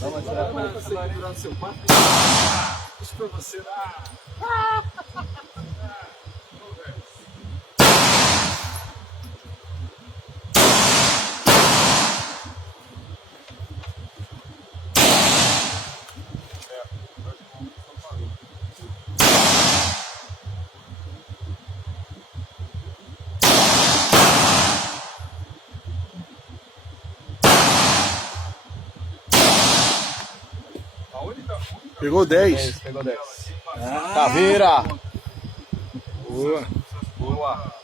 Dá uma tirada pra você segurar no seu papo. Isso pra você. Pegou 10. Pegou 10. Caveira. Boa. Boa.